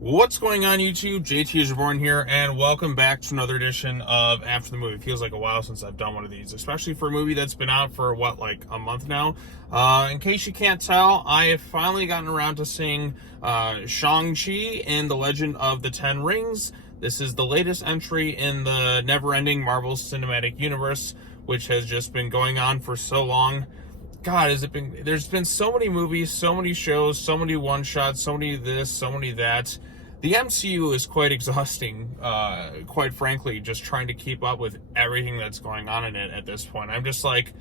What's going on, YouTube? JT is Reborn here, and welcome back to another edition of After the Movie. It feels like a while since I've done one of these, especially for a movie that's been out for, like a month now. In case you can't tell, I have finally gotten around to seeing Shang-Chi and the Legend of the Ten Rings. This is the latest entry in the never-ending Marvel Cinematic Universe, which has just been going on for so long. God, there's been so many movies, so many shows, so many one-shots, so many this, so many that. The MCU is quite exhausting, quite frankly, just trying to keep up with everything that's going on in it at this point. I'm just like,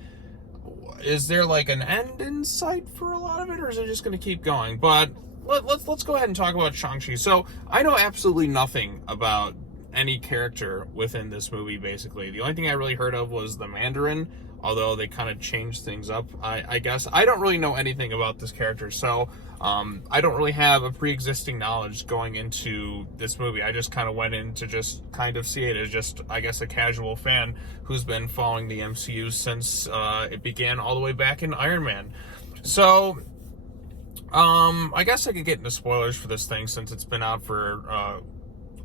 is there like an end in sight for a lot of it, or is it just going to keep going? But let's go ahead and talk about Shang-Chi. So I know absolutely nothing about any character within this movie, basically. The only thing I really heard of was the Mandarin, although they kind of changed things up, I guess. I don't really know anything about this character, so I don't really have a pre-existing knowledge going into this movie. I just kind of went in to just kind of see it as just, I guess, a casual fan who's been following the MCU since it began all the way back in Iron Man. So I guess I could get into spoilers for this thing since it's been out for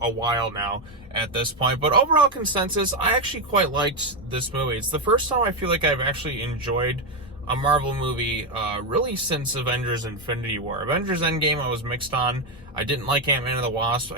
a while now at this point, but overall consensus, I actually quite liked this movie. It's the first time I feel like I've actually enjoyed a Marvel movie really since Avengers Infinity War. Avengers Endgame I was mixed on. I didn't like Ant-Man and the Wasp.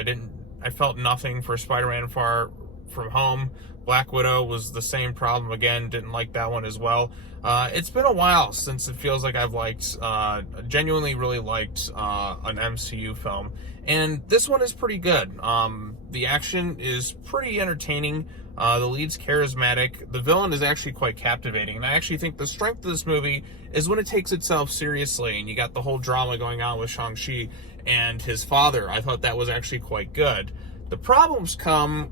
I felt nothing for Spider-Man Far From Home. Black Widow was the same problem again, didn't like that one as well. It's been a while since it feels like I've genuinely really liked an MCU film. And this one is pretty good. The action is pretty entertaining. The lead's charismatic. The villain is actually quite captivating. And I actually think the strength of this movie is when it takes itself seriously. And you got the whole drama going on with Shang-Chi and his father. I thought that was actually quite good. The problems come,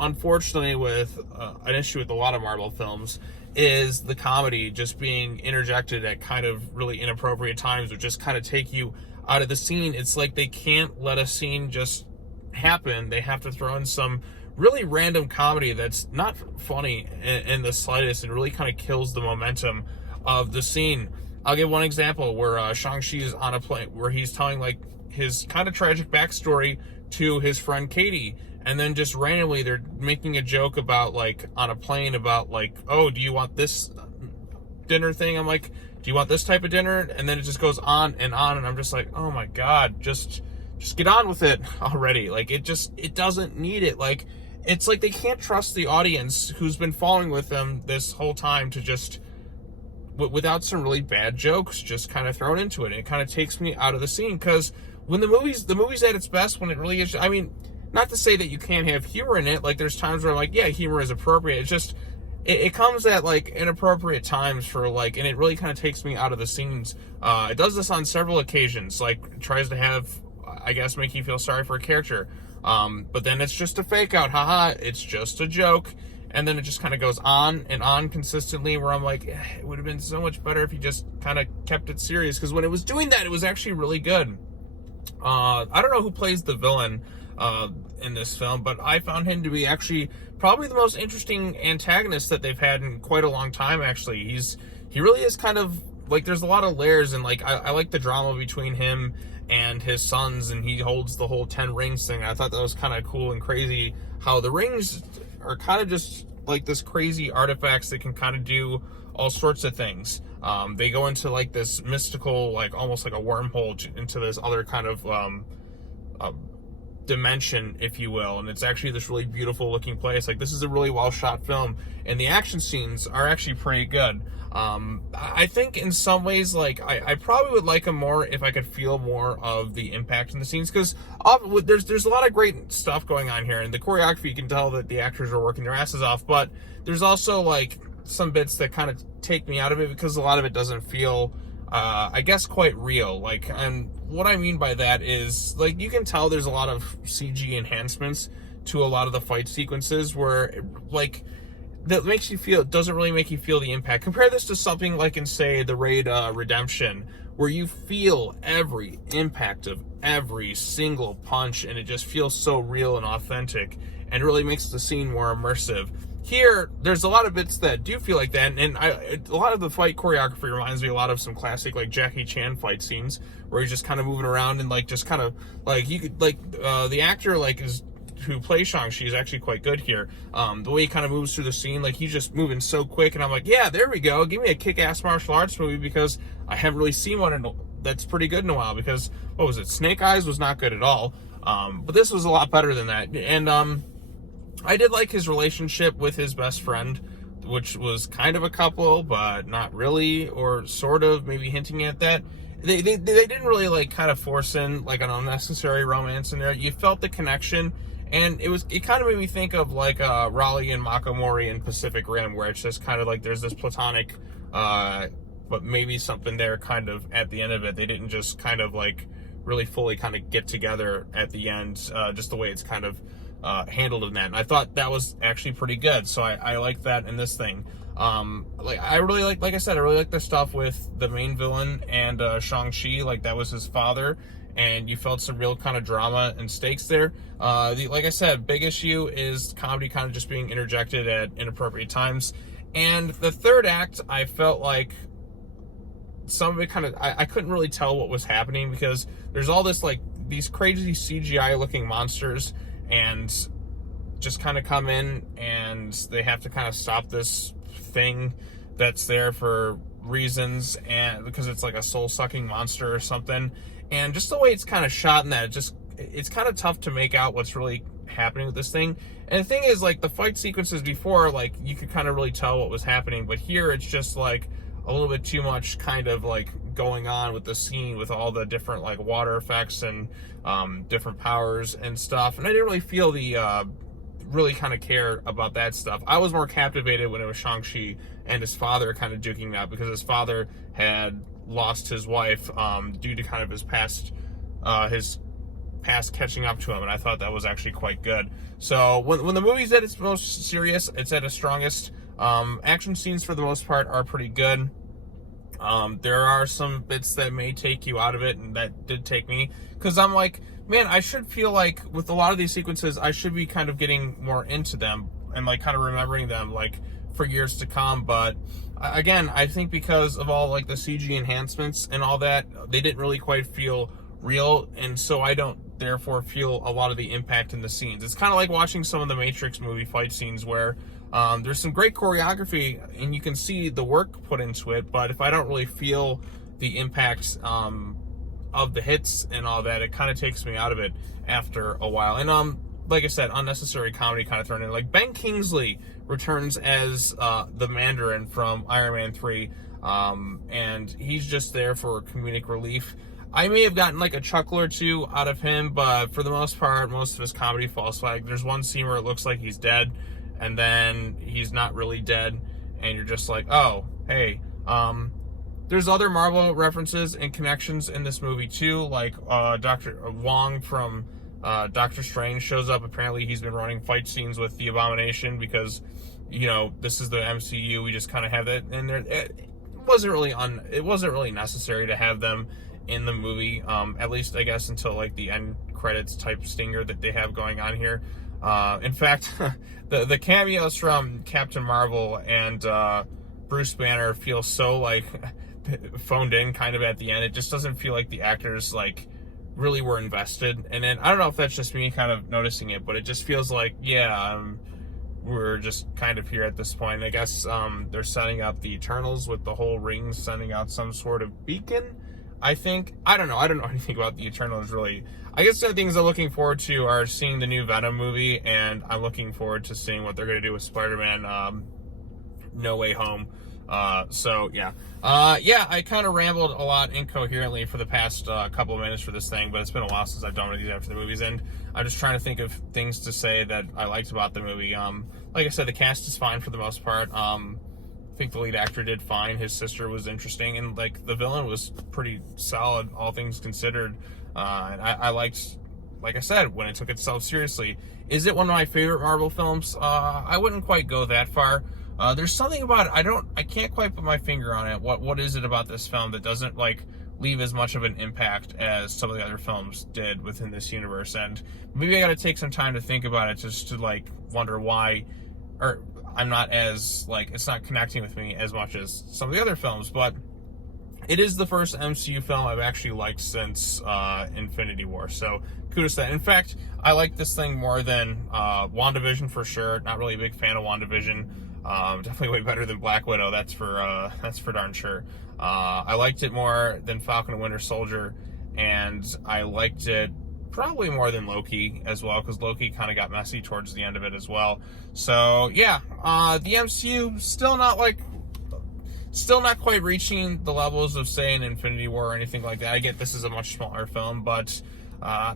unfortunately, with an issue with a lot of Marvel films, is the comedy just being interjected at kind of really inappropriate times, which just kind of take you out of the scene. It's like they can't let a scene just happen. They have to throw in some really random comedy that's not funny in the slightest and really kind of kills the momentum of the scene. I'll give one example where Shang-Chi is on a plane where he's telling like his kind of tragic backstory to his friend Katie, and then just randomly they're making a joke about, like, on a plane about, like, oh, do you want this dinner thing? I'm like, do you want this type of dinner? And then it just goes on, and I'm just like, oh my God, just get on with it already. Like, it doesn't need it. Like, it's like they can't trust the audience who's been following with them this whole time to just, without some really bad jokes, just kind of thrown into it. And it kind of takes me out of the scene, because when the movie's at its best, when it really is, I mean, not to say that you can't have humor in it. Like, there's times where, like, yeah, humor is appropriate. It's just, it comes at, like, inappropriate times for, like, and it really kind of takes me out of the scenes. It does this on several occasions. Like, tries to have, I guess, make you feel sorry for a character. But then it's just a fake out. Haha, it's just a joke. And then it just kind of goes on and on consistently, where I'm like, it would have been so much better if you just kind of kept it serious. Because when it was doing that, it was actually really good. I don't know who plays the villain in this film, but I found him to be actually probably the most interesting antagonist that they've had in quite a long time. Actually, he really is kind of like, there's a lot of layers, and like I like the drama between him and his sons, and he holds the whole 10 rings thing. I thought that was kind of cool and crazy how the rings are kind of just like this crazy artifacts that can kind of do all sorts of things. They go into like this mystical, like almost like a wormhole into this other kind of dimension, if you will, and it's actually this really beautiful looking place. Like, this is a really well shot film, and the action scenes are actually pretty good. I think in some ways, like, I probably would like them more if I could feel more of the impact in the scenes, because there's a lot of great stuff going on here, and the choreography, you can tell that the actors are working their asses off, but there's also like some bits that kind of take me out of it, because a lot of it doesn't feel I guess quite real. Like, and what I mean by that is, like, you can tell there's a lot of CG enhancements to a lot of the fight sequences where, like, that makes you feel, doesn't really make you feel the impact. Compare this to something like in, say, the Raid Redemption, where you feel every impact of every single punch, and it just feels so real and authentic, and really makes the scene more immersive. here, there's a lot of bits that do feel like that, and a lot of the fight choreography reminds me a lot of some classic like Jackie Chan fight scenes where he's just kind of moving around and like just kind of like you could like the actor like is who plays Shang-Chi is actually quite good here. The way he kind of moves through the scene, like he's just moving so quick, and I'm like, yeah, there we go. Give me a kick-ass martial arts movie, because I haven't really seen one that's pretty good in a while. Because what was it? Snake Eyes was not good at all, but this was a lot better than that. And I did like his relationship with his best friend, which was kind of a couple, but not really, or sort of maybe hinting at that. They didn't really like kind of force in like an unnecessary romance in there. You felt the connection, and it kind of made me think of like Raleigh and Makomori in Pacific Rim, where it's just kind of like there's this platonic, but maybe something there kind of at the end of it. They didn't just kind of like really fully kind of get together at the end, just the way it's kind of handled in that. And I thought that was actually pretty good. So I like that in this thing. I really like I said, I really like the stuff with the main villain and Shang-Chi. Like that was his father, and you felt some real kind of drama and stakes there. Like I said, big issue is comedy kind of just being interjected at inappropriate times. And the third act, I felt like some of it kind of, I couldn't really tell what was happening, because there's all this like these crazy CGI looking monsters, and just kind of come in and they have to kind of stop this thing that's there for reasons, and because it's like a soul-sucking monster or something. And just the way it's kind of shot in that, it's kind of tough to make out what's really happening with this thing. And the thing is, like, the fight sequences before, like, you could kind of really tell what was happening, but here it's just like a little bit too much kind of like going on with the scene, with all the different like water effects and different powers and stuff. And I didn't really feel the really kind of care about that stuff. I was more captivated when it was Shang-Chi and his father kind of duking out, because his father had lost his wife due to kind of his past catching up to him, and I thought that was actually quite good. So when the movie's at its most serious, it's at its strongest. Action scenes for the most part are pretty good. There are some bits that may take you out of it, and that did take me, because I'm like, man, I should feel like with a lot of these sequences, I should be kind of getting more into them and like kind of remembering them like for years to come. But again, I think because of all like the CG enhancements and all that, they didn't really quite feel real, and so I don't therefore feel a lot of the impact in the scenes. It's kind of like watching some of the Matrix movie fight scenes where there's some great choreography and you can see the work put into it, but if I don't really feel the impact of the hits and all that, it kind of takes me out of it after a while. And like I said, unnecessary comedy kind of thrown in. Like Ben Kingsley returns as the Mandarin from Iron Man 3, and he's just there for comedic relief. I may have gotten like a chuckle or two out of him, but for the most part, most of his comedy falls flat. There's one scene where it looks like he's dead, and then he's not really dead, and you're just like, oh, hey. There's other Marvel references and connections in this movie too, like Dr. Wong from Doctor Strange shows up. Apparently he's been running fight scenes with the Abomination, because, you know, this is the MCU. We just kind of have that, and it wasn't really necessary to have them in the movie, at least I guess until like the end credits type stinger that they have going on here. In fact, the cameos from Captain Marvel and Bruce Banner feel so like phoned in kind of at the end. It just doesn't feel like the actors like really were invested. And then I don't know if that's just me kind of noticing it, but it just feels like, yeah, we're just kind of here at this point. I guess they're setting up the Eternals with the whole ring sending out some sort of beacon, I think. I don't know anything about the Eternals really. I guess the things I'm looking forward to are seeing the new Venom movie, and I'm looking forward to seeing what they're going to do with Spider-Man No Way Home. So yeah, I kind of rambled a lot incoherently for the past couple of minutes for this thing, but it's been a while since I've done one of these after the movies end. I'm just trying to think of things to say that I liked about the movie. Like I said, the cast is fine for the most part. I think the lead actor did fine. His sister was interesting, and like the villain was pretty solid, all things considered. And I liked, like I said, when it took itself seriously. Is it one of my favorite Marvel films? I wouldn't quite go that far. There's something about it, I can't quite put my finger on it. What is it about this film that doesn't like leave as much of an impact as some of the other films did within this universe? And maybe I got to take some time to think about it, just to like wonder why, or I'm not as, like, it's not connecting with me as much as some of the other films, but it is the first MCU film I've actually liked since Infinity War, so kudos to that. In fact, I like this thing more than WandaVision for sure. Not really a big fan of WandaVision. Definitely way better than Black Widow, that's for darn sure. I liked it more than Falcon and Winter Soldier, and I liked it probably more than Loki as well, because Loki kind of got messy towards the end of it as well. So yeah, the MCU still not quite reaching the levels of, say, an Infinity War or anything like that. I get this is a much smaller film, but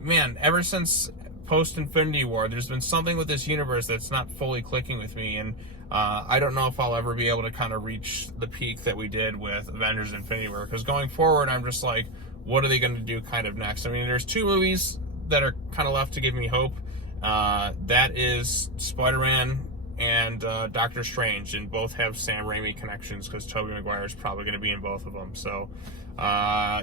man, ever since post-Infinity War, there's been something with this universe that's not fully clicking with me, and I don't know if I'll ever be able to kind of reach the peak that we did with Avengers Infinity War, because going forward, I'm just like, what are they going to do kind of next? I mean, there's 2 movies that are kind of left to give me hope. That is Spider-Man and Doctor Strange, and both have Sam Raimi connections, because Tobey Maguire is probably going to be in both of them. So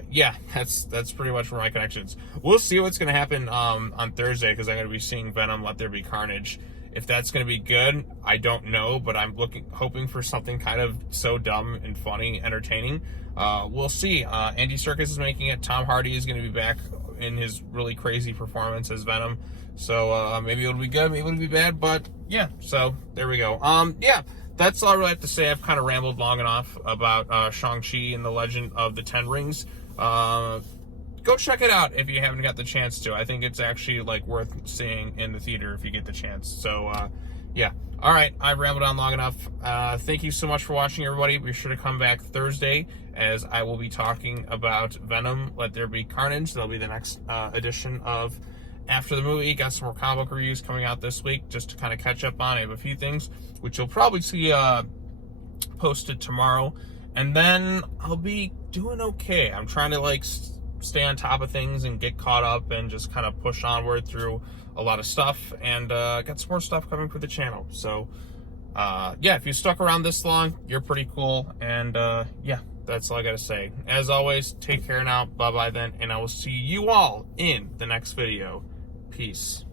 yeah, that's pretty much for my connections. We'll see what's going to happen on Thursday, because I'm going to be seeing Venom: Let There Be Carnage. If that's going to be good, I don't know, but I'm hoping for something kind of so dumb and funny, entertaining. We'll see. Andy Serkis is making it. Tom Hardy is going to be back in his really crazy performance as Venom. So maybe it'll be good, maybe it'll be bad, but yeah, so there we go. Yeah, that's all I really have to say. I've kind of rambled long enough about Shang-Chi and the Legend of the Ten Rings. Go check it out if you haven't got the chance to. I think it's actually, like, worth seeing in the theater if you get the chance. So yeah, all right, I've rambled on long enough. Thank you so much for watching, everybody. Be sure to come back Thursday, as I will be talking about Venom: Let There Be Carnage. That'll be the next edition of After the Movie. Got some more comic book reviews coming out this week, just to kind of catch up on. I have a few things which you'll probably see posted tomorrow, and then I'll be doing okay. I'm trying to, like, stay on top of things and get caught up and just kind of push onward through a lot of stuff, and got some more stuff coming for the channel. So yeah, if you stuck around this long, you're pretty cool, and yeah, that's all I gotta say. As always, take care now. Bye bye then, and I will see you all in the next video. Peace.